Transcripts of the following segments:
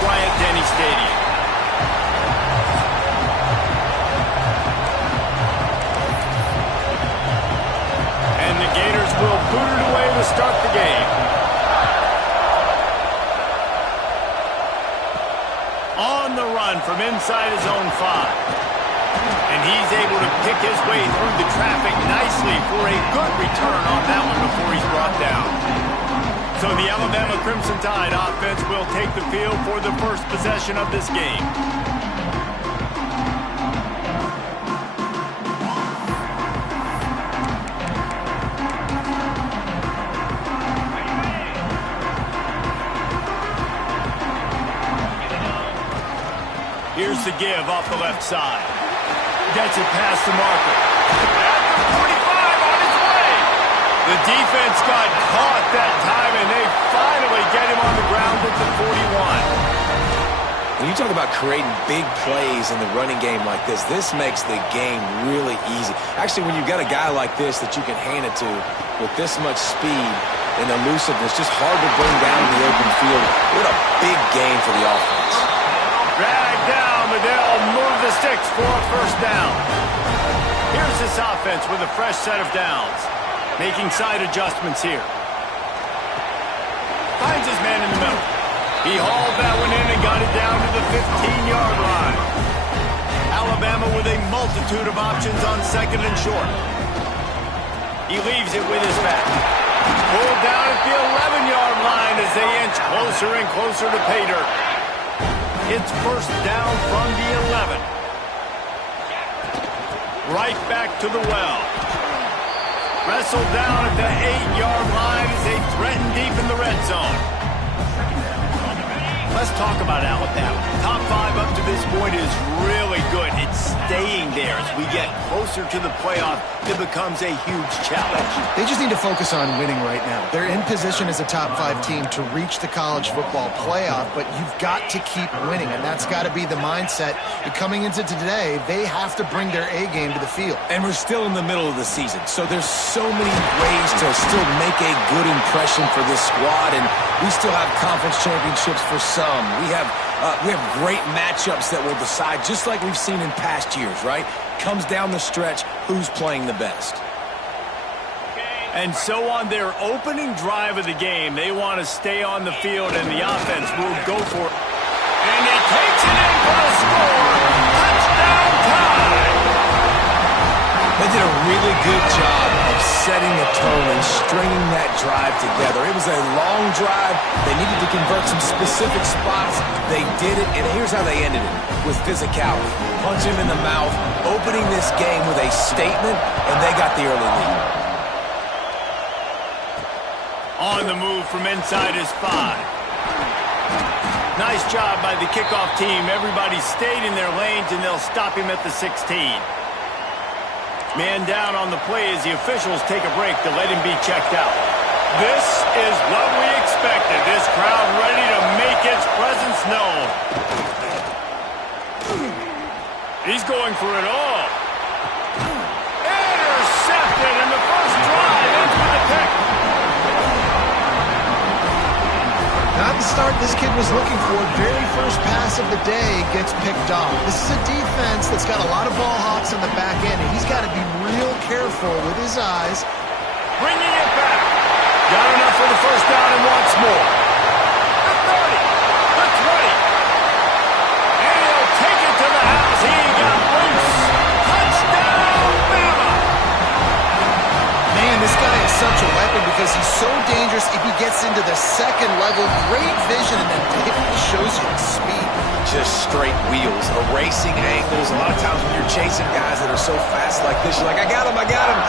Bryant-Denny Stadium. And the Gators will boot it away to start the game. On the run from inside his own 5. And he's able to pick his way through the traffic nicely for a good return on that one before he's brought down. So the Alabama Crimson Tide offense will take the field for the first possession of this game. Here's the give off the left side. Gets it past the marker. At the 45 on his way. The defense got caught that time, and they finally get him on the ground at the 41. When you talk about creating big plays in the running game like this makes the game really easy. Actually, when you've got a guy like this that you can hand it to with this much speed and elusiveness, just hard to bring down in the open field. What a big game for the offense. Drag down, but they'll move the sticks for a first down. Here's this offense with a fresh set of downs. Making side adjustments here. Finds his man in the middle. He hauled that one in and got it down to the 15-yard line. Alabama with a multitude of options on second and short. He leaves it with his back. Pulled down at the 11-yard line as they inch closer and closer to pay dirt. It's first down from the 11. Right back to the well. Wrestled down at the 8-yard line as they threaten deep in the red zone. Let's talk about Alabama. Top 5 up to this point is really good. It's staying there as we get closer to the playoff. It becomes a huge challenge. They just need to focus on winning right now. They're in position as a top 5 team to reach the college football playoff, but you've got to keep winning, and that's got to be the mindset. And coming into today, they have to bring their A game to the field. And we're still in the middle of the season, so there's so many ways to still make a good impression for this squad, and we still have conference championships for some. We have great matchups that will decide, just like we've seen in past years, right? Comes down the stretch, who's playing the best. And so on their opening drive of the game, they want to stay on the field, and the offense will go for it. And he takes it in for the score. Touchdown Tide! They did a really good job of setting the tone and stringing that drive together. It was a long drive. They needed to convert some specific spots. They did it, and here's how they ended it, with physicality. Punch him in the mouth, opening this game with a statement, and they got the early lead. On the move from inside his 5. Nice job by the kickoff team. Everybody stayed in their lanes, and they'll stop him at the 16. Man down on the play as the officials take a break to let him be checked out. This is what we expected. This crowd ready to make its presence known. He's going for it all. Intercepted, and the first drive ends with a pick. Not the start this kid was looking for. Very first pass of the day gets picked off. This is a defense that's got a lot of ball hawks in the back end, and he's got to be real careful with his eyes. Bringing it back. Got enough for the first down and wants more. The 30, the 20. And he'll take it to the house. He got loose. Touchdown, Bama. Man, this guy is such a weapon because he's so dangerous if he gets into the second level. Great vision, and then it shows you his speed. Just straight wheels, erasing angles. A lot of times when you're chasing guys that are so fast like this, you're like, I got him, I got him.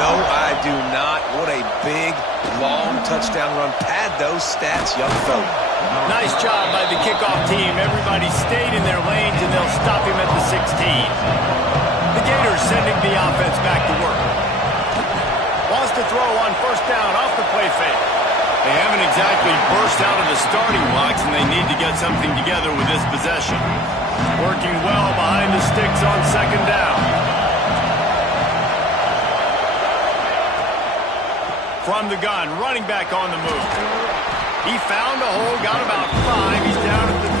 No, I do not. What a big, long touchdown run. Pad those stats, young fella. Nice job by the kickoff team. Everybody stayed in their lanes, and they'll stop him at the 16. The Gators sending the offense back to work. Wants to throw on first down off the play fake. They haven't exactly burst out of the starting blocks, and they need to get something together with this possession. Working well behind the sticks on second down. From the gun, running back on the move. He found a hole, got about 5. He's down at the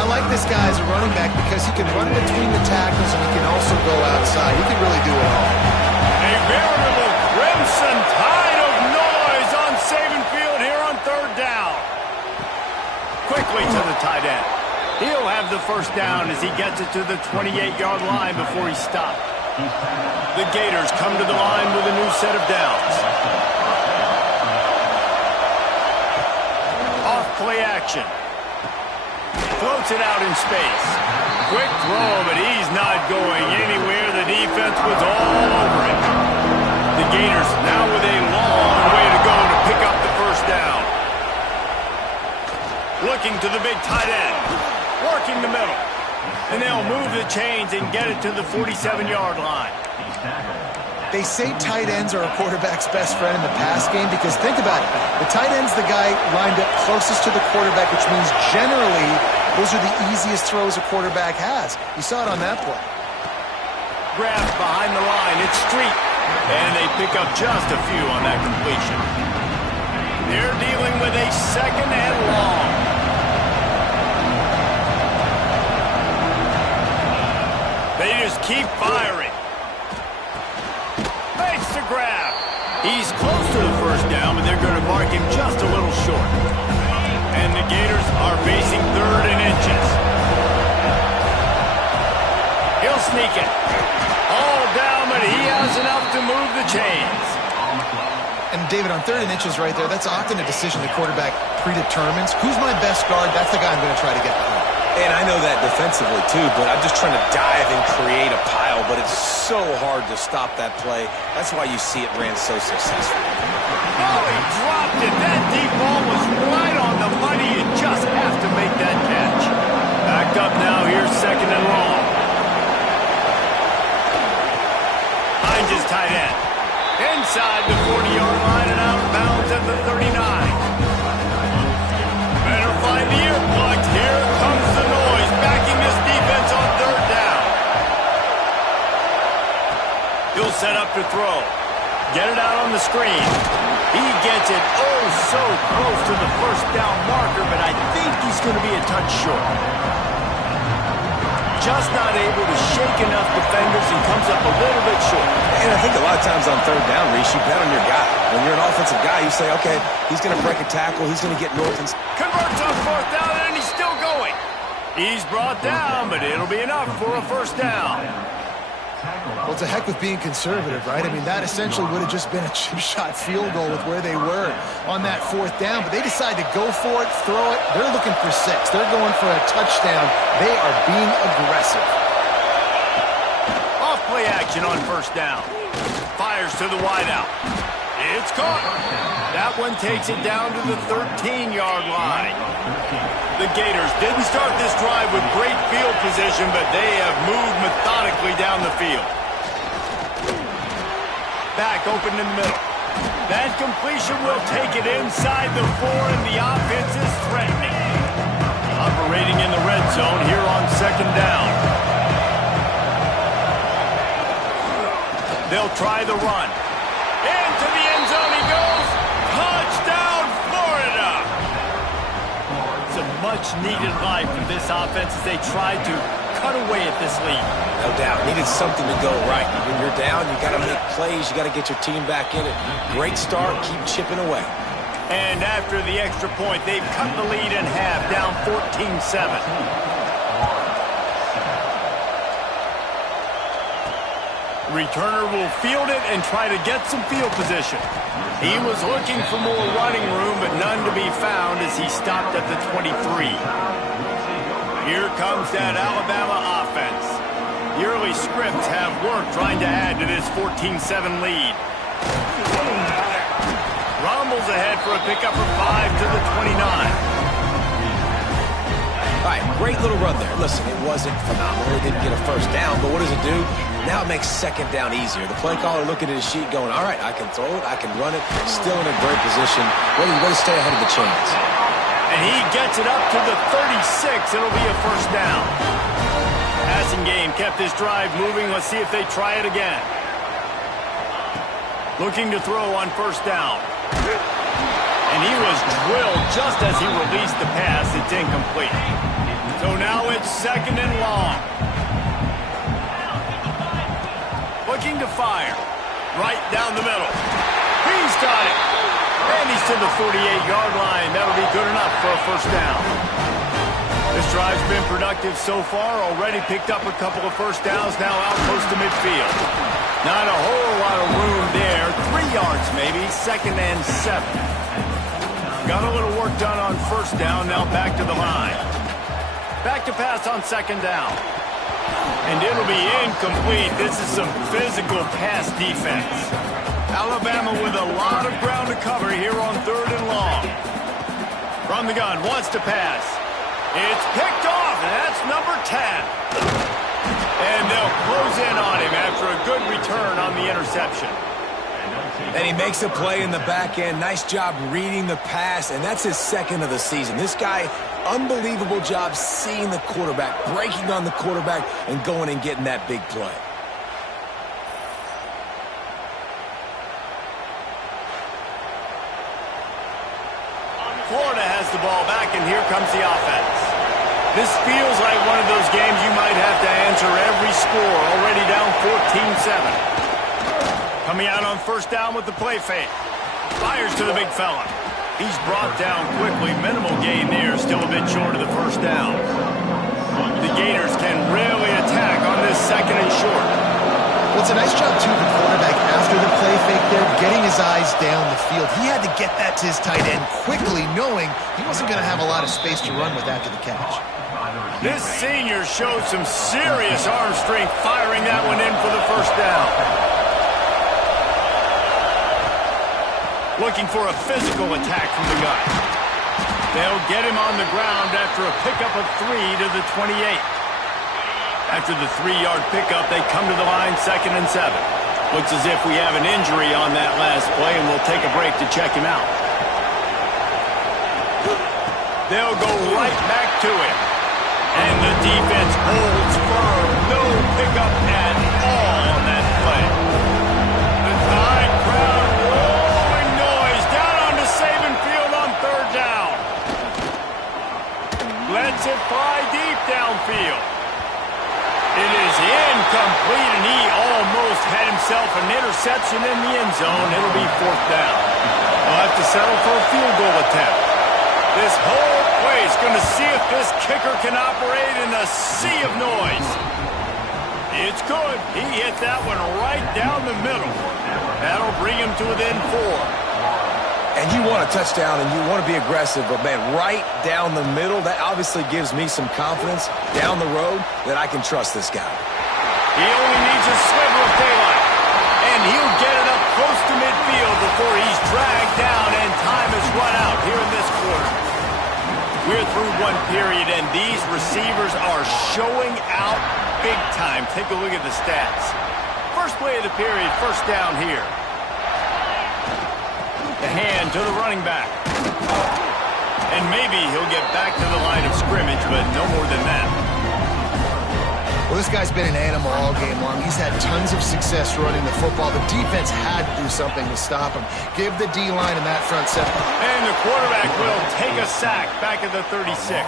I like this guy as a running back because he can run between the tackles and he can also go outside. He can really do it all. A veritable crimson tide of noise on Saban Field here on third down. Quickly to the tight end. He'll have the first down as he gets it to the 28-yard line before he stopped. The Gators come to the line with a new set of downs. Off play action. Floats it out in space. Quick throw, but he's not going anywhere. The defense was all over it. The Gators now with a long way to go to pick up the first down. Looking to the big tight end. Working the middle. And they'll move the chains and get it to the 47-yard line. They say tight ends are a quarterback's best friend in the pass game because think about it. The tight end's the guy lined up closest to the quarterback, which means generally those are the easiest throws a quarterback has. You saw it on that play. Grabbed behind the line. It's Street. And they pick up just a few on that completion. They're dealing with a second and long. They just keep firing. Makes the grab. He's close to the first down, but they're going to mark him just a little short. And the Gators are facing third and inches. He'll sneak it. All down, but he has enough to move the chains. And David, on third and inches right there, that's often a decision the quarterback predetermines. Who's my best guard? That's the guy I'm going to try to get behind. And I know that defensively, too, but I'm just trying to dive and create a pile, but it's so hard to stop that play. That's why you see it ran so successful. Oh, he dropped it. That deep ball was right on the money. You just have to make that catch. Backed up now. Here's second and long. Hines is tight end. Inside the 40-yard line and out of bounds at the 39. Better find the earplugs. Here comes the noise, backing this defense on third down. He'll set up to throw. Get it out on the screen. He gets it oh so close to the first down marker, but I think he's going to be a touch short. Just not able to shake enough defenders and comes up a little bit short. And I think a lot of times on third down, Reese, you bet on your guy. When you're an offensive guy, you say, okay, he's going to break a tackle, he's going to get north and... Converts on fourth down, and he's still going. He's brought down, but it'll be enough for a first down. Well, to heck with being conservative, right? I mean, that essentially would have just been a chip shot field goal with where they were on that fourth down, but they decide to go for it, throw it. They're looking for 6. They're going for a touchdown. They are being aggressive. Off play action on first down. Fires to the wideout. It's caught. That one takes it down to the 13-yard line. The Gators didn't start this drive with great field position, but they have moved methodically down the field. Back open in the middle. That completion will take it inside the 4, and the offense is threatening. Operating in the red zone here on second down. They'll try the run. Into the end zone he goes. Touchdown, Florida! It's a much-needed life for this offense as they try to cut away at this lead. No doubt. Needed something to go right. When you're down, you got to make plays. You got to get your team back in it. Great start. Keep chipping away. And after the extra point, they've cut the lead in half, down 14-7. Returner will field it and try to get some field position. He was looking for more running room, but none to be found as he stopped at the 23. Here comes that Alabama offense. The early scripts have worked trying to add to this 14-7 lead. Rumbles ahead for a pickup of 5 to the 29. All right, great little run there. Listen, it wasn't phenomenal. He didn't get a first down, but what does it do? Now it makes second down easier. The play caller looking at his sheet going, all right, I can throw it, I can run it, still in a great position. Ready to stay ahead of the chains. And he gets it up to the 36. It'll be a first down. Passing game kept this drive moving. Let's see if they try it again. Looking to throw on first down. And he was drilled just as he released the pass. It's incomplete. So now it's 2nd and long. Looking to fire. Right down the middle. He's got it. And he's to the 48-yard line. That'll be good enough for a first down. This drive's been productive so far. Already picked up a couple of first downs. Now out close to midfield. Not a whole lot of room there. 3 yards maybe. 2nd and 7. Got a little work done on first down. Now back to the line. Back to pass on 2nd down. And it'll be incomplete. This is some physical pass defense. Alabama with a lot of ground to cover here on 3rd and long. From the gun, wants to pass. It's picked off, and that's number 10. And they'll close in on him after a good return on the interception. And he makes a play in the back end. Nice job reading the pass, and that's his 2nd of the season. This guy, unbelievable job seeing the quarterback, breaking on the quarterback, and going and getting that big play. Florida has the ball back, and here comes the offense. This feels like one of those games you might have to answer every score. Already down 14-7. Coming out on first down with the play fake. Fires to the big fella. He's brought down quickly. Minimal gain there. Still a bit short of the first down. The Gators can really attack on this 2nd and short. Well, it's a nice job, too, of the quarterback after the play fake there, getting his eyes down the field. He had to get that to his tight end quickly, knowing he wasn't going to have a lot of space to run with after the catch. This senior showed some serious arm strength firing that one in for the first down. Looking for a physical attack from the gun. They'll get him on the ground after a pickup of 3 to the 28. After the 3-yard pickup, they come to the line 2nd and 7. Looks as if we have an injury on that last play, and we'll take a break to check him out. They'll go right back to him. And the defense holds firm. No pickup at all on that play. The Tide crowd rolling noise down onto Saban Field on 3rd down. Lets it fly deep downfield. It is incomplete, and he almost had himself an interception in the end zone. It'll be 4th down. They'll have to settle for a field goal attempt. This whole play is going to see if this kicker can operate in a sea of noise. It's good. He hit that one right down the middle. That'll bring him to within 4. And you want a touchdown, and you want to be aggressive, but, man, right down the middle, that obviously gives me some confidence down the road that I can trust this guy. He only needs a sliver of daylight, and he'll get it up close to midfield before he's dragged down, and time has run out here in this quarter. We're through one period, and these receivers are showing out big time. Take a look at the stats. First play of the period, first down here. The hand to the running back. And maybe he'll get back to the line of scrimmage, but no more than that. Well, this guy's been an animal all game long. He's had tons of success running the football. The defense had to do something to stop him. Give the D-line in that front seven. And the quarterback will take a sack back at the 36.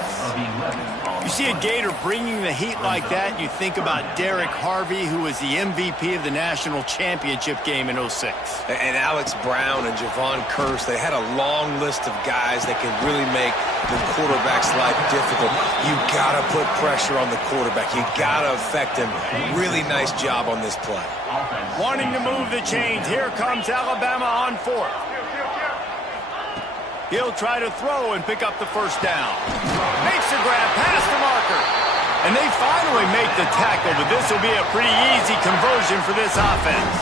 You see a Gator bringing the heat like that, you think about Derek Harvey, who was the MVP of the national championship game in 06. And Alex Brown and Javon Kearse, they had a long list of guys that can really make the quarterback's life difficult. You got to put pressure on the quarterback. You got to affect him. Really nice job on this play. Wanting to move the chains. Here comes Alabama on 4th. He'll try to throw and pick up the first down. Makes the grab past the marker. And they finally make the tackle, but this will be a pretty easy conversion for this offense.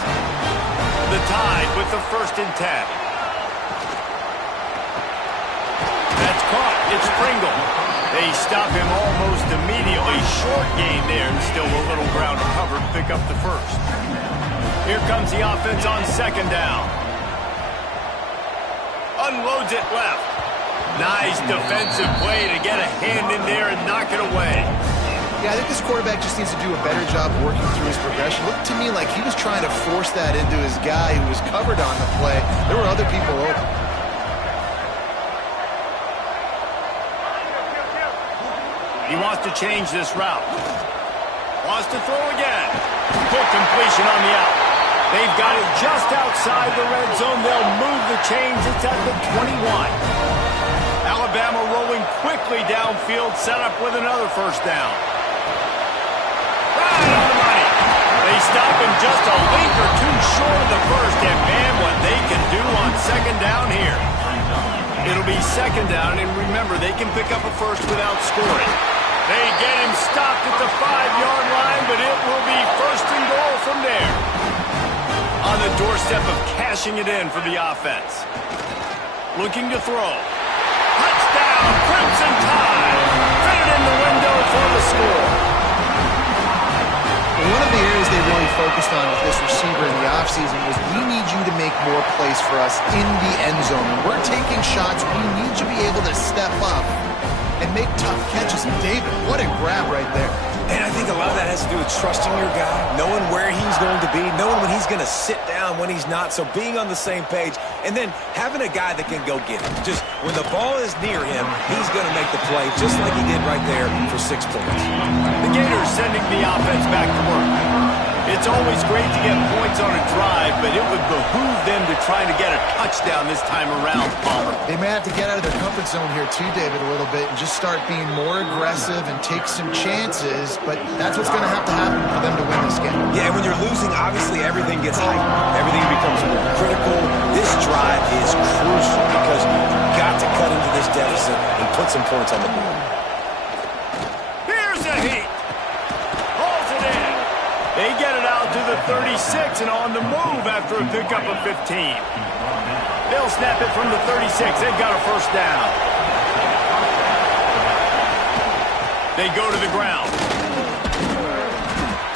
The Tide with the 1st and 10. That's caught. It's Pringle. They stop him almost immediately. Short gain there, and still a little ground to cover to pick up the first. Here comes the offense on 2nd down. Unloads it left. Nice defensive play to get a hand in there and knock it away. Yeah, I think this quarterback just needs to do a better job working through his progression. Looked to me like he was trying to force that into his guy who was covered on the play. There were other people open. He wants to change this route. Wants to throw again. Good completion on the out. They've got it just outside the red zone. They'll move the chains. It's at the 21. Alabama rolling quickly downfield, set up with another first down. Right on the money. They stop him just a length or two short of the first, and man, what they can do on second down here. It'll be second down, and remember, they can pick up a first without scoring. They get him stopped at the 5-yard line, but it will be first and goal from there. On the doorstep of cashing it in for the offense. Looking to throw. Touchdown, Crimson Tide. Fit it in the window for the score. One of the areas they really focused on with this receiver in the offseason was we need you to make more plays for us in the end zone. When we're taking shots, we need you to be able to step up and make tough catches. And David, what a grab right there. And I think a lot of that has to do with trusting your guy, knowing where he's going to be, knowing when he's going to sit down, when he's not, so being on the same page, and then having a guy that can go get it. Just when the ball is near him, he's going to make the play, just like he did right there for 6 points. The Gators sending the offense back to work. It's always great to get points on a drive, but it would behoove them to try to get a touchdown this time around, Palmer. They may have to get out of their comfort zone here too, David, a little bit and just start being more aggressive and take some chances, but that's what's going to happen for them to win this game. Yeah, and when you're losing, obviously everything gets heightened. Everything becomes more critical. This drive is crucial because you've got to cut into this deficit and put some points on the board. Here's a heat. Holds it in. They get it out to the 36 and on the move after a pickup of 15. They'll snap it from the 36. They've got a first down. They go to the ground.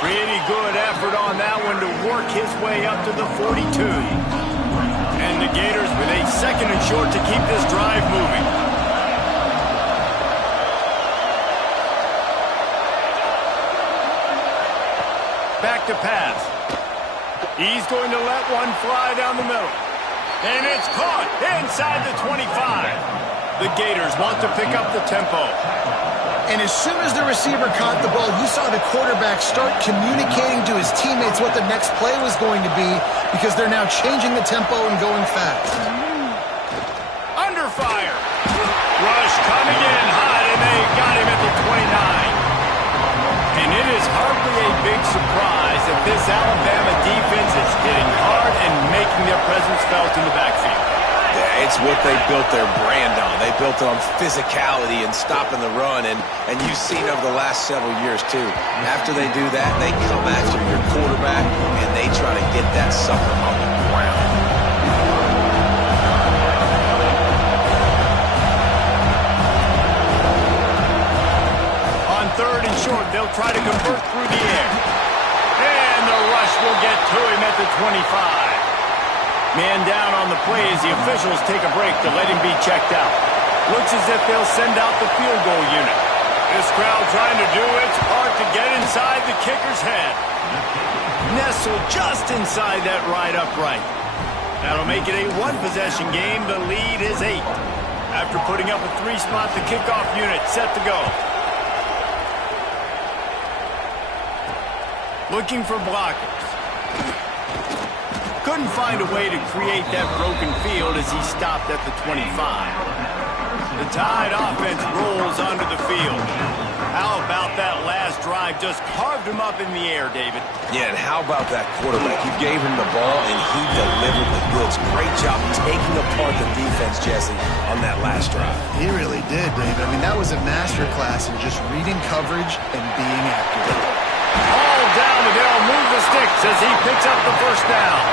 Pretty good effort on that one to work his way up to the 42. And the Gators with a second and short to keep this drive moving. Back to pass. He's going to let one fly down the middle. And it's caught inside the 25. The Gators want to pick up the tempo. And as soon as the receiver caught the ball, you saw the quarterback start communicating to his teammates what the next play was going to be because they're now changing the tempo and going fast. Under fire. Rush coming in hot, and they got him at the 29. And it is hardly a big surprise that this Alabama defense is hitting hard and making their presence felt in the backfield. Yeah, it's what they built their brand on. They built it on physicality and stopping the run, and you've seen over the last several years, too. After they do that, they come after your quarterback, and they try to get that sucker on the ground. On third and short, they'll try to convert through the air. And the rush will get to him at the 25. Man down on the play as the officials take a break to let him be checked out. Looks as if they'll send out the field goal unit. This crowd trying to do its part to get inside the kicker's head. Nestled just inside that right upright. That'll make it a one-possession game. The lead is 8. After putting up a 3-spot, the kickoff unit set to go. Looking for blockers. Couldn't find a way to create that broken field as he stopped at the 25. The Tide offense rolls onto the field. How about that last drive? Just carved him up in the air, David. Yeah, and how about that quarterback? You gave him the ball, and he delivered the goods. Great job taking apart the defense, Jesse, on that last drive. He really did, David. I mean, that was a masterclass in just reading coverage and being accurate. All down, and they'll move the sticks as he picks up the first down.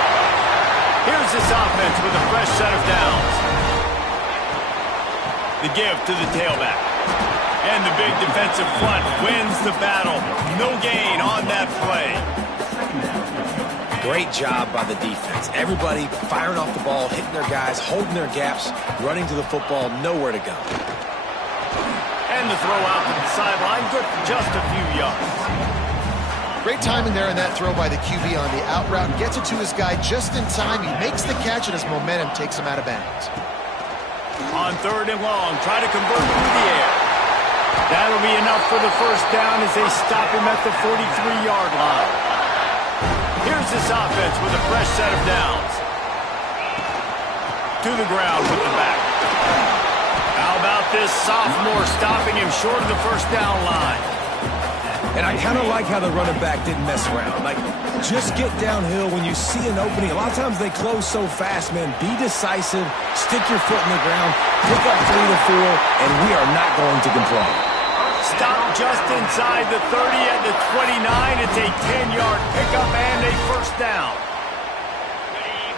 Here's this offense with a fresh set of downs. The give to the tailback. And the big defensive front wins the battle. No gain on that play. Great job by the defense. Everybody firing off the ball, hitting their guys, holding their gaps, running to the football, nowhere to go. And the throw out to the sideline, good for just a few yards. Great timing there in that throw by the QB on the out route. Gets it to his guy just in time. He makes the catch, and his momentum takes him out of bounds. On third and long, try to convert through the air. That'll be enough for the first down as they stop him at the 43-yard line. Here's this offense with a fresh set of downs. To the ground with the back. How about this sophomore stopping him short of the first down line? And I kind of like how the running back didn't mess around. Like, just get downhill when you see an opening. A lot of times they close so fast, man. Be decisive, stick your foot in the ground, pick up 3 to 4, and we are not going to complain. Stop just inside the 30 at the 29. It's a 10-yard pickup and a first down.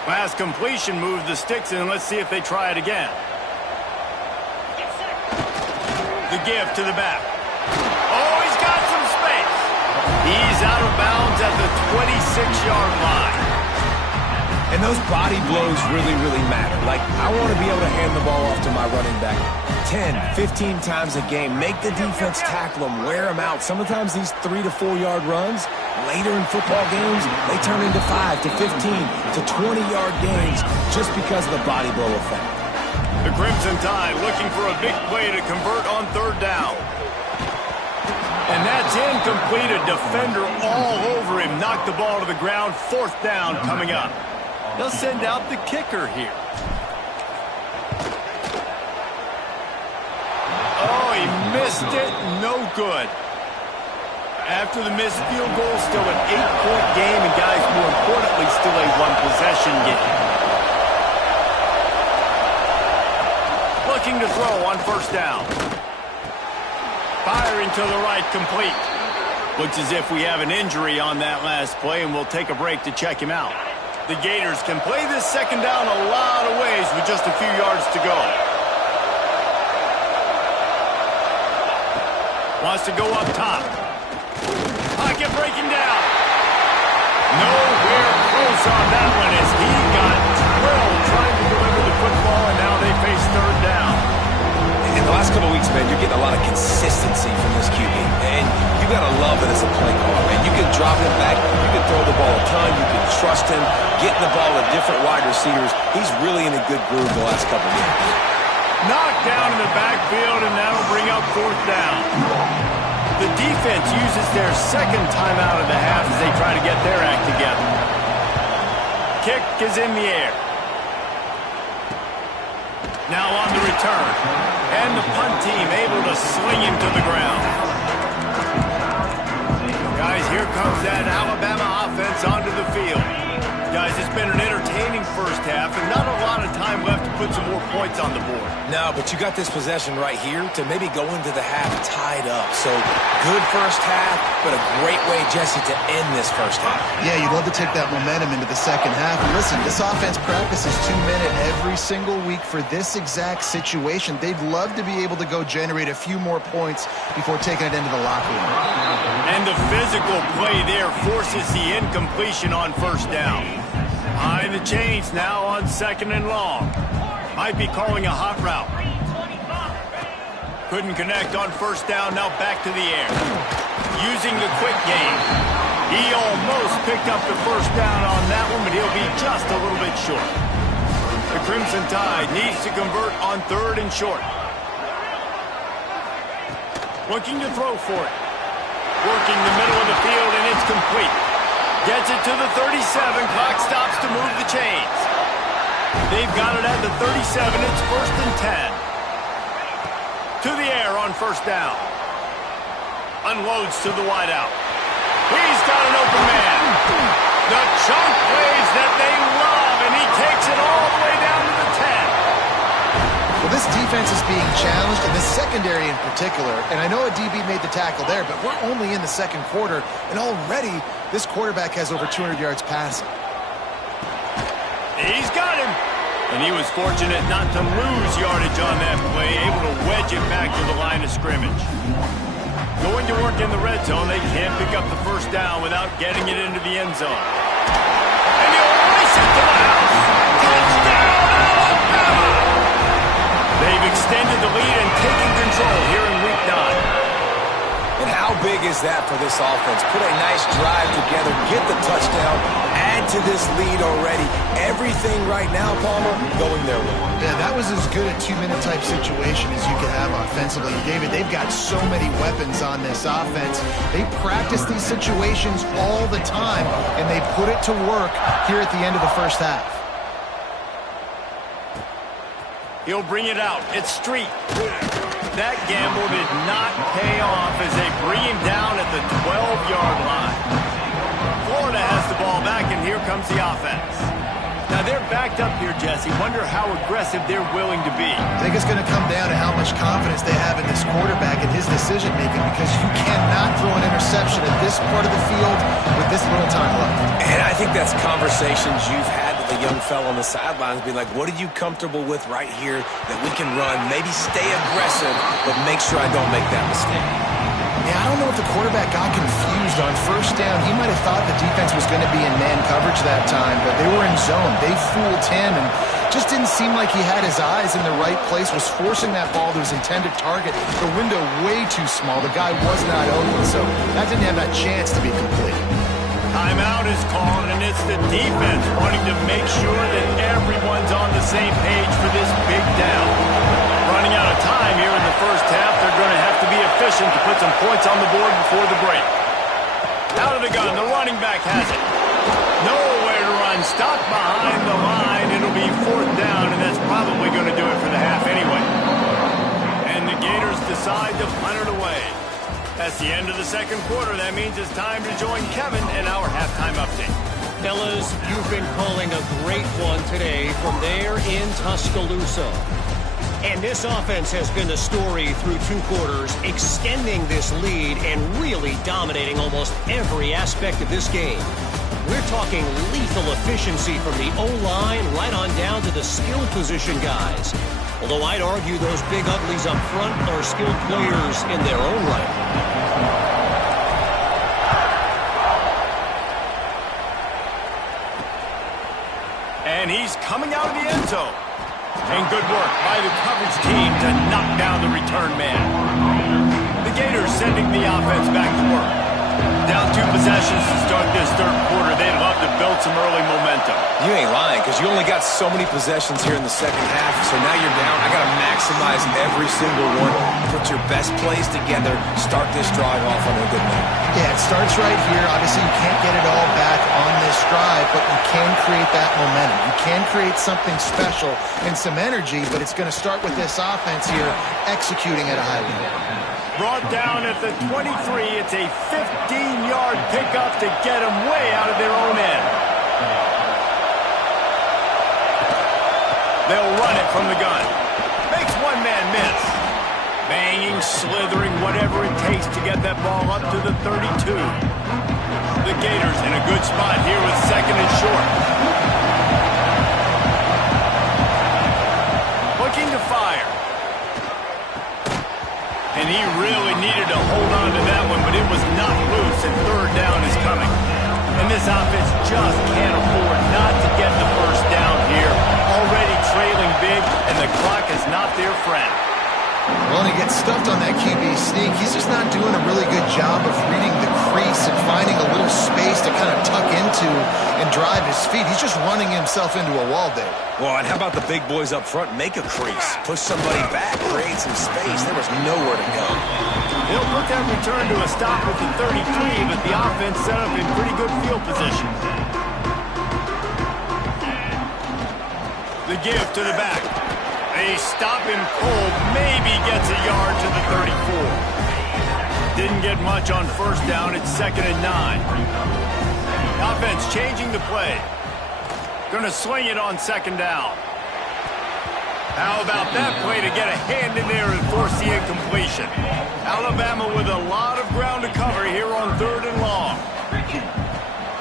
Pass completion moves the sticks in. Let's see if they try it again. The give to the back. Oh, he's got some space. He's out of bounds at the 26-yard line. And those body blows really, really matter. Like, I want to be able to hand the ball off to my running back 10, 15 times a game. Make the defense tackle them, wear them out. Sometimes these 3 to 4 yard runs, later in football games, they turn into 5 to 15 to 20-yard games just because of the body blow effect. The Crimson Tide looking for a big play to convert on third down. And that's incomplete. A defender all over him. Knocked the ball to the ground. Fourth down coming up. They'll send out the kicker here. Oh, he missed it. No good. After the missed field goal, still an 8-point game, and guys, more importantly, still a one-possession game. Looking to throw on first down. Firing to the right, complete. Looks as if we have an injury on that last play, and we'll take a break to check him out. The Gators can play this second down a lot of ways with just a few yards to go. Wants to go up top. Pocket breaking down. Nowhere close on that one as he got drilled trying to deliver the football, and now they face third down. In the last couple of weeks, man, you're getting a lot of consistency from this QB. And you got to love it as a play caller, man. You can drop him back. You can throw the ball a ton. You can trust him. Getting the ball to different wide receivers. He's really in a good groove the last couple of years. Knocked down in the backfield, and that'll bring up fourth down. The defense uses their second timeout of the half as they try to get their act together. Kick is in the air. Now on the return. And the punt team able to sling him to the ground. Guys, here comes that Alabama offense onto the field. Guys, it's been an entertaining first half and not a lot of time left to put some more points on the board. No, but you got this possession right here to maybe go into the half tied up. So good first half, but a great way, Jesse, to end this first half. Yeah, you'd love to take that momentum into the second half. And listen, this offense practices 2-minute every single week for this exact situation. They'd love to be able to go generate a few more points before taking it into the locker room. And the physical play there forces the incompletion on first down. High the chains now on second and long. Might be calling a hot route. Couldn't connect on first down, now back to the air. Using the quick game. He almost picked up the first down on that one, but he'll be just a little bit short. The Crimson Tide needs to convert on third and short. Looking to throw for it. Working the middle of the field, and it's complete. Gets it to the 37. Clock stops to move the chains. They've got it at the 37. It's first and 10. To the air on first down. Unloads to the wideout. He's got an open man. The chunk plays that they love, and he takes it all the way down to the 10. Well, this defense is being challenged, and the secondary in particular. And I know a DB made the tackle there, but we're only in the second quarter, and already this quarterback has over 200 yards passing. He's got him. And he was fortunate not to lose yardage on that play, able to wedge it back to the line of scrimmage. Going to work in the red zone, they can't pick up the first down without getting it into the end zone. And he'll race it to the house. Touchdown, Alabama! They've extended the lead and taken control here in Week 9. And how big is that for this offense? Put a nice drive together, get the touchdown, add to this lead already. Everything right now, Palmer, going their way. Yeah, that was as good a two-minute type situation as you could have offensively. David, they've got so many weapons on this offense. They practice these situations all the time, and they put it to work here at the end of the first half. He'll bring it out. It's Street. That gamble did not pay off as they bring him down at the 12-yard line. Florida has the ball back, and here comes the offense. Now, they're backed up here, Jesse. Wonder how aggressive they're willing to be. I think it's going to come down to how much confidence they have in this quarterback and his decision-making, because you cannot throw an interception at this part of the field with this little time left. And I think that's conversations you've had with the young fellow on the sidelines, be like, what are you comfortable with right here that we can run? Maybe stay aggressive, but make sure I don't make that mistake. Yeah, I don't know if the quarterback got confused on first down. He might have thought the defense was going to be in man coverage that time, but they were in zone. They fooled him and just didn't seem like he had his eyes in the right place, was forcing that ball to his intended target. The window way too small. The guy was not open, so that didn't have that chance to be complete. Timeout is called, and it's the defense wanting to make sure that everyone's on the same page for this big down. Running out of time here in the first half, they're going to have to be efficient to put some points on the board before the break. Out of the gun, the running back has it. Nowhere to run, stopped behind the line. It'll be fourth down, and that's probably going to do it for the half anyway. And the Gators decide to punt it away. That's the end of the second quarter. That means it's time to join Kevin in our halftime update. Fellas, you've been calling a great one today from there in Tuscaloosa. And this offense has been the story through two quarters, extending this lead and really dominating almost every aspect of this game. We're talking lethal efficiency from the O-line right on down to the skill position guys. Although I'd argue those big uglies up front are skilled players in their own right. And he's coming out of the end zone. And good work by the coverage team to knock down the return man. The Gators sending the offense back to work. Down 2 possessions to start this third quarter. They'd love to build some early momentum. You ain't lying, because you only got so many possessions here in the second half, so now you're down. I got to maximize every single one. Put your best plays together. Start this drive off on a good note. Yeah, it starts right here. Obviously, you can't get it all back on this drive, but you can create that momentum. You can create something special and some energy, but it's going to start with this offense here executing at a high level. Brought down at the 23. It's a 15-yard pickup to get them way out of their own end. They'll run it from the gun. Makes one man miss. Banging, slithering, whatever it takes to get that ball up to the 32. The Gators in a good spot here with second and short. Looking to fire. And he really needed to hold on to that one, but it was not loose, and third down is coming. And this offense just can't afford not to get the first down here. Already trailing big, and the clock is not their friend. Well, and he gets stuffed on that QB sneak. He's just not doing a really good job of reading the crease and finding a little space to kind of tuck into and drive his feet. He's just running himself into a wall, Dave. Well, and how about the big boys up front? Make a crease. Push somebody back. Create some space. There was nowhere to go. They'll put that return to a stop at the 33, but the offense set up in pretty good field position. The give to the back. They stop him cold, maybe gets a yard to the 34. Didn't get much on first down. It's 2nd and 9. Offense changing the play. Going to swing it on 2nd down. How about that play to get a hand in there and force the incompletion? Alabama with a lot of ground to cover here on 3rd and long.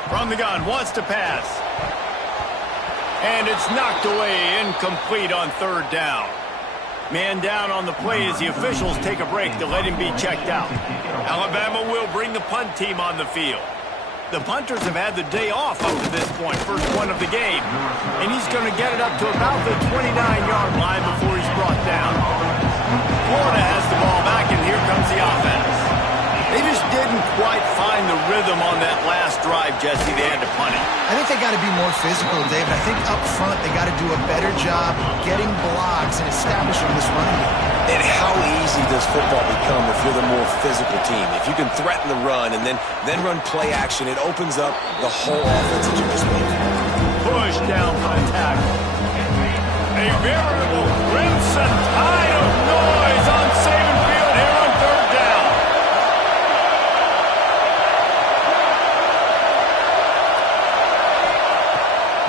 From the gun, wants to pass. And it's knocked away, incomplete on 3rd down. Man down on the play as the officials take a break to let him be checked out. Alabama will bring the punt team on the field. The punters have had the day off up to this point, first one of the game. And he's going to get it up to about the 29-yard line before he's brought down. Florida has the ball back, and here comes the offense. They just did them on that last drive, Jesse. They had to punt it. I think they got to be more physical, David. I think up front they got to do a better job getting blocks and establishing this running game. And how easy does football become if you're the more physical team? If you can threaten the run and then run play action, it opens up the whole offense that you just made. Push down for the tackle. A veritable crimson tide of noise on Saban Field here on third down.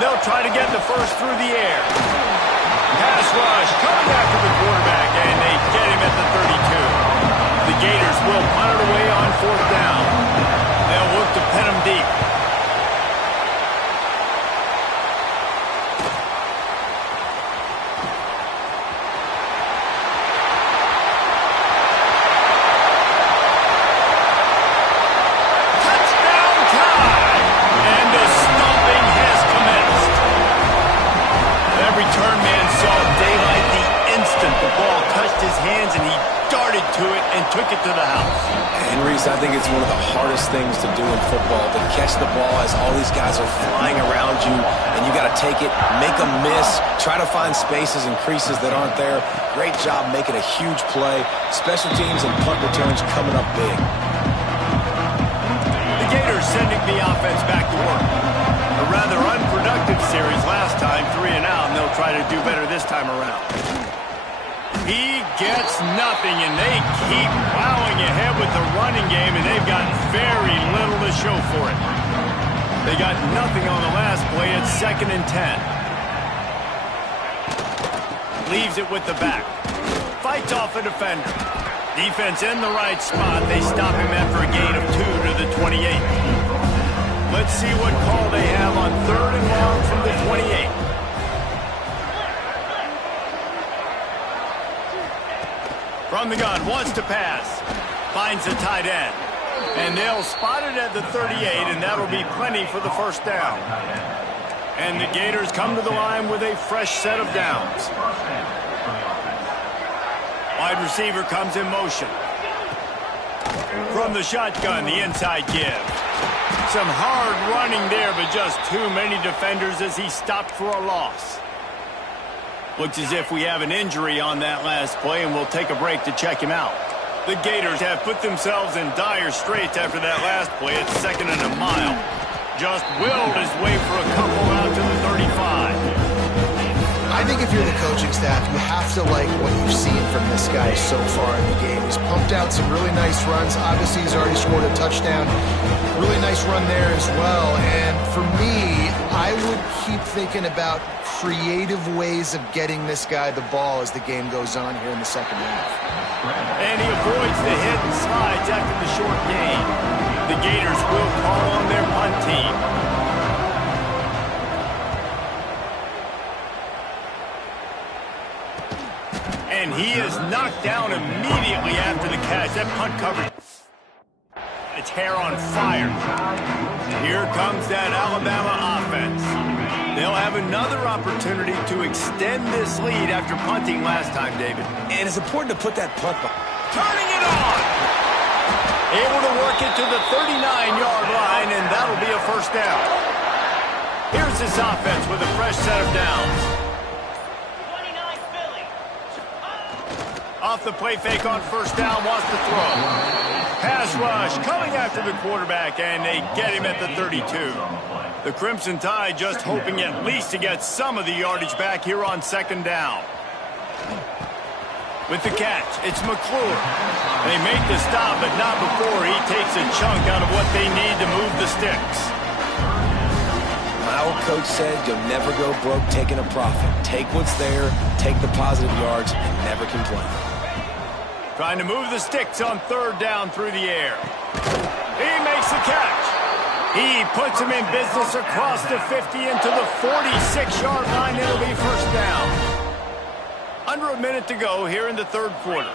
They'll try to get the first through the air. Pass rush coming after the quarterback, and they get him at the 32. The Gators will punt it away on fourth down. They'll look to pin him deep. Took it to the house. And Reese, I think it's one of the hardest things to do in football, to catch the ball as all these guys are flying around you, and you got to take it, make them miss, try to find spaces and creases that aren't there. Great job making a huge play. Special teams and punt returns coming up big. The Gators sending the offense back to work. A rather unproductive series last time, 3 and out, and they'll try to do better this time around. He gets nothing, and they keep plowing ahead with the running game, and they've got very little to show for it. They got nothing on the last play. It's 2nd and 10. Leaves it with the back. Fights off a defender. Defense in the right spot. They stop him after a gain of 2 to the 28. Let's see what call they have on 3rd and long from the 28. From the gun, wants to pass. Finds the tight end. And they'll spot it at the 38, and that'll be plenty for the first down. And the Gators come to the line with a fresh set of downs. Wide receiver comes in motion. From the shotgun, the inside give. Some hard running there, but just too many defenders as he stopped for a loss. Looks as if we have an injury on that last play, and we'll take a break to check him out. The Gators have put themselves in dire straits after that last play. It's 2nd and a mile. Just willed his way for a couple out to the 35. I think if you're the coaching staff, you have to like what you've seen from this guy so far in the game. He's pumped out some really nice runs. Obviously, he's already scored a touchdown. Really nice run there as well. And for me, I would keep thinking about creative ways of getting this guy the ball as the game goes on here in the second half. And he avoids the hit and slides after the short gain. The Gators will call on their punt team. And he is knocked down immediately after the catch. That punt coverage. Its hair on fire. Here comes that Alabama offense. They'll have another opportunity to extend this lead after punting last time, David. And it's important to put that punt back. Turning it on! Able to work it to the 39-yard line, and that'll be a first down. Here's this offense with a fresh set of downs. 29 Philly. Off the play fake on first down, wants to throw. Pass rush coming after the quarterback, and they get him at the 32. The Crimson Tide just hoping at least to get some of the yardage back here on 2nd down. With the catch, it's McClure. They make the stop, but not before he takes a chunk out of what they need to move the sticks. My old coach said you'll never go broke taking a profit. Take what's there, take the positive yards, and never complain. Trying to move the sticks on 3rd down through the air. He makes the catch. He puts him in business across the 50 into the 46-yard line. It'll be first down. Under a minute to go here in the 3rd quarter.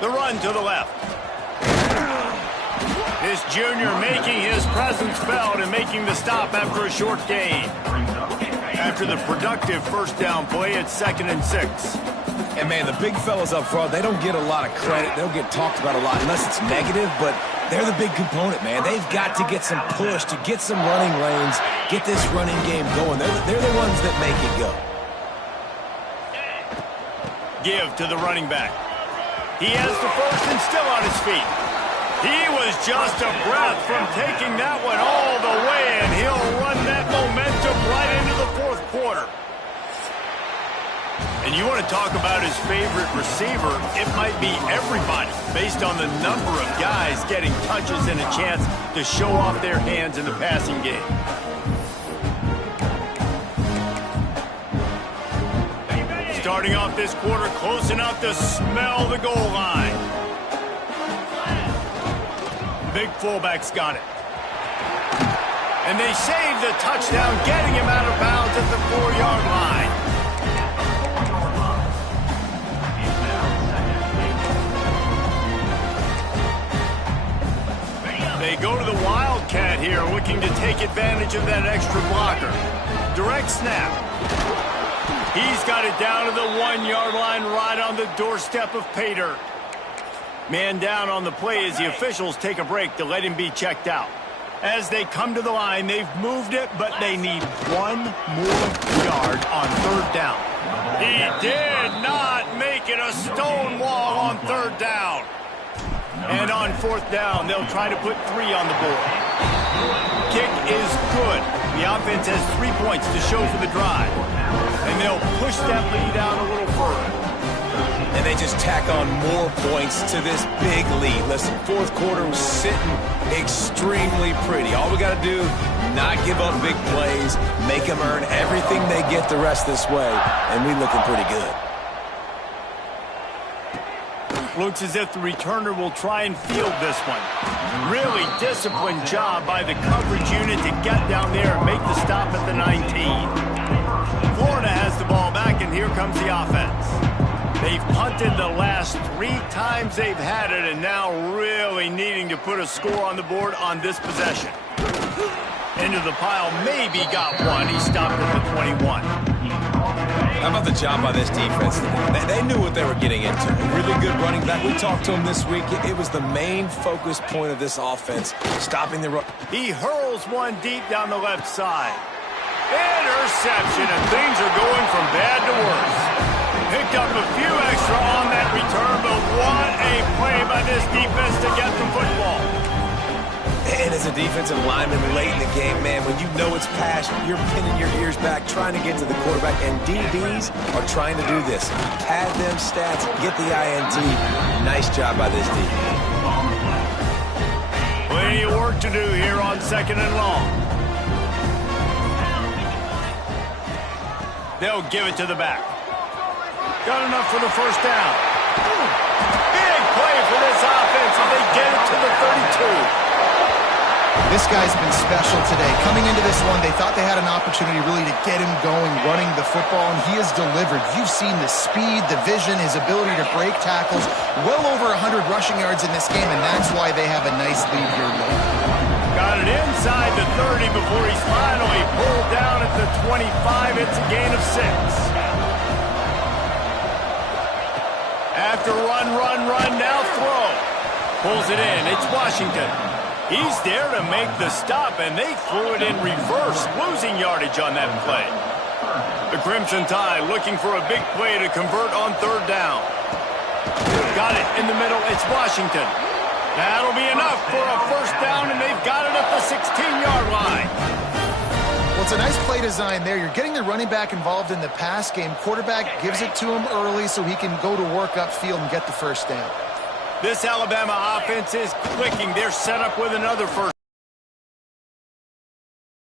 The run to the left. This junior making his presence felt and making the stop after a short gain. After the productive first down play, it's 2nd and 6. And, man, the big fellas up front, they don't get a lot of credit. They'll get talked about a lot unless it's negative, but They're the big component, man. They've got to get some push, to get some running lanes, get this running game going. They're the ones that make it go. Give to the running back. He has the first and still on his feet. He was just a breath from taking that one all the way, and he'll run that momentum right into the fourth quarter. And you want to talk about his favorite receiver, it might be everybody, based on the number of guys getting touches and a chance to show off their hands in the passing game. Starting off this quarter close enough to smell the goal line. Big fullback's got it. And they save the touchdown, getting him out of bounds at the 4-yard line. They go to the Wildcat here, looking to take advantage of that extra blocker. Direct snap. He's got it down to the 1-yard line, right on the doorstep of pay dirt. Man down on the play as the officials take a break to let him be checked out. As they come to the line, they've moved it, but they need one more yard on third down. He did not make it a stone wall on third down. And on fourth down, they'll try to put 3 on the board. Kick is good. The offense has 3 points to show for the drive. And they'll push that lead out a little further. And they just tack on more points to this big lead. Listen, fourth quarter was sitting extremely pretty. All we got to do, not give up big plays, make them earn everything they get the rest this way, and we looking pretty good. Looks as if the returner will try and field this one. Really disciplined job by the coverage unit to get down there and make the stop at the 19. Florida has the ball back, and here comes the offense. They've punted the last 3 times they've had it, and now really needing to put a score on the board on this possession. Into the pile, maybe got one. He stopped at the 21. How about the job by this defense? They knew what they were getting into. A really good running back. We talked to him this week. It was the main focus point of this offense, stopping the run. He hurls one deep down the left side. Interception, and things are going from bad to worse. Picked up a few extra on that return, but what a play by this defense to get the football. And as a defensive lineman late in the game, man, when you know it's past, you're pinning your ears back, trying to get to the quarterback, and DBs are trying to do this. Pad them stats, get the INT. Nice job by this defense. Plenty of work to do here on 2nd and long. They'll give it to the back. Got enough for the first down. Big play for this offense, and they get it to the 32. This guy's been special today. Coming into this one, they thought they had an opportunity really to get him going, running the football, and he has delivered. You've seen the speed, the vision, his ability to break tackles. Well over 100 rushing yards in this game, and that's why they have a nice lead here late. Got it inside the 30 before he's finally pulled down at the 25. It's a gain of 6. After run, now throw. Pulls it in. It's Washington. He's there to make the stop, and they threw it in reverse, losing yardage on that play. The Crimson Tide looking for a big play to convert on third down. Got it in the middle. It's Washington. That'll be enough for a first down, and they've got it at the 16-yard line. Well, it's a nice play design there. You're getting the running back involved in the pass game. Quarterback gives it to him early so he can go to work upfield and get the first down. This Alabama offense is clicking. They're set up with another first.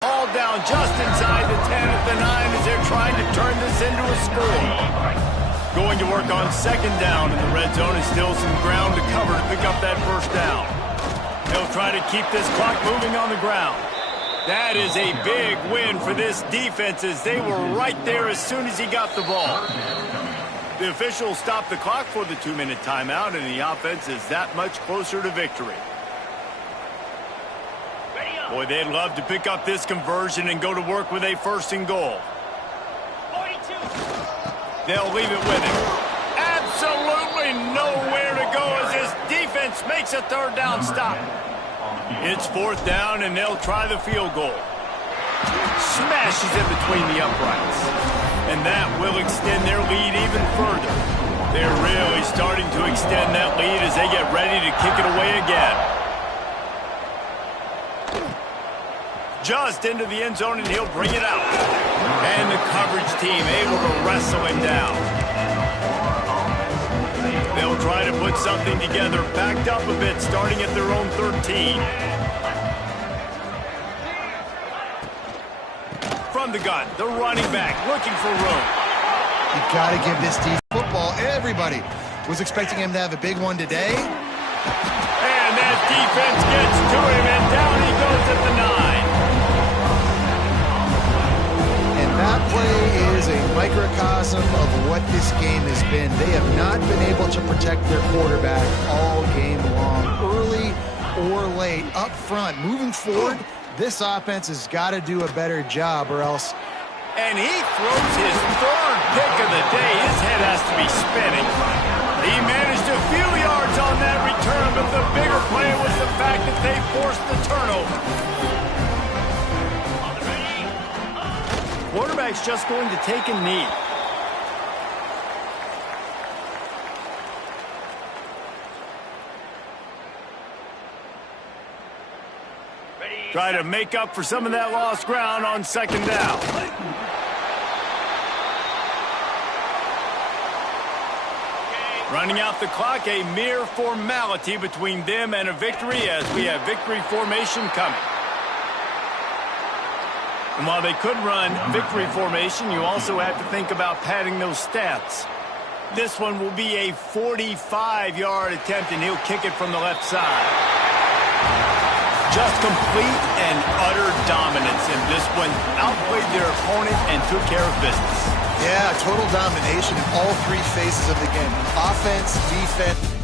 All down just inside the 10 at the 9 as they're trying to turn this into a score. Going to work on 2nd down in the red zone, and still some ground to cover to pick up that first down. They'll try to keep this clock moving on the ground. That is a big win for this defense as they were right there as soon as he got the ball. The officials stopped the clock for the 2-minute timeout, and the offense is that much closer to victory. Boy, they'd love to pick up this conversion and go to work with a 1st and goal. 42. They'll leave it with him. Absolutely nowhere to go as this defense defense makes a third down stop. It's fourth down, and they'll try the field goal. Smashes in between the uprights. And that will extend their lead even further. They're really starting to extend that lead as they get ready to kick it away again. Just into the end zone, and he'll bring it out. And the coverage team able to wrestle him down. They'll try to put something together, backed up a bit, starting at their own 13. From the gun, the running back looking for room. You got to give this team football. Everybody was expecting him to have a big one today. And that defense gets to him, and down he goes at the 9. And that play is a microcosm of what this game has been. They have not been able to protect their quarterback all game long, early or late, up front. Moving forward, this offense has got to do a better job or else. And he throws his third pick of the day. His head has to be spinning. He managed a few yards on that return, but the bigger play was the fact that they forced the turnover. Quarterback's just going to take a knee. Try to make up for some of that lost ground on second down. Running out the clock, a mere formality between them and a victory as we have victory formation coming. And while they could run victory formation, you also have to think about padding those stats. This one will be a 45-yard attempt, and he'll kick it from the left side. Just complete and utter dominance in this one. Outplayed their opponent and took care of business. Yeah, total domination in all three phases of the game. Offense, defense.